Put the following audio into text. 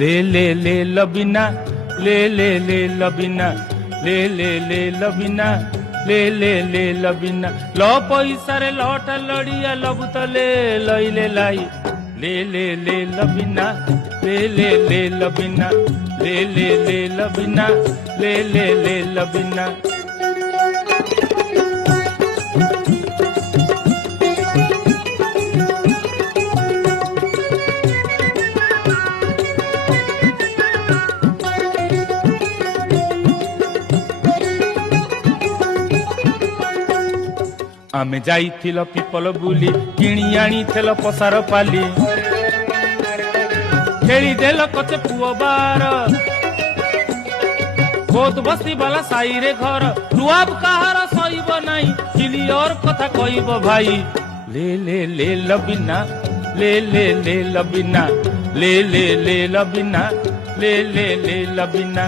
ले लबिना ले लबिना ले लबिना ले लबिना लो पैसा रे लौट लड़िया लबु तले लइले लाई ले लबिना ले लबिना ले लबिना ले लबिना। आमे जाइथिल पिपल बुली किणी आनीथिल पसार पाली खेली देल कते पुओ बार बहुत बस्ती वाला साई रे घर रुआब कहार सईब नाही क्लियर कथा कहब भाई ले लबिना ले लबिना ले लबिना ले लबिना।